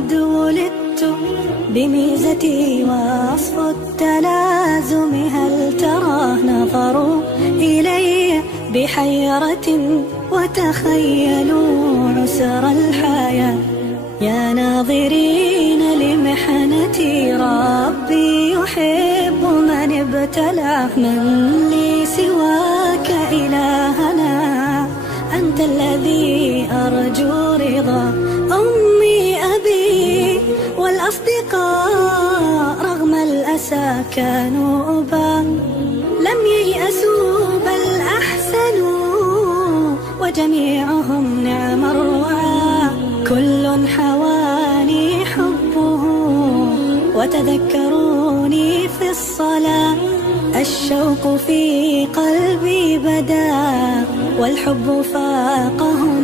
قد ولدت بميزتي وصف التلازم، هل ترى نظروا إلي بحيرة وتخيلوا عسر الحياة. يا ناظرين لمحنتي ربي يحب من ابتلاه، من لي سواك إلهنا أنت الذي أرجو رضا. أمي أبي والأصدقاء رغم الأسى كانوا أبا، لم ييأسوا بل أحسنوا وجميعهم نعم الرعاة. كل حواني حبه وتذكروني في الصلاة، الشوق في قلبي بدا والحب فاقهم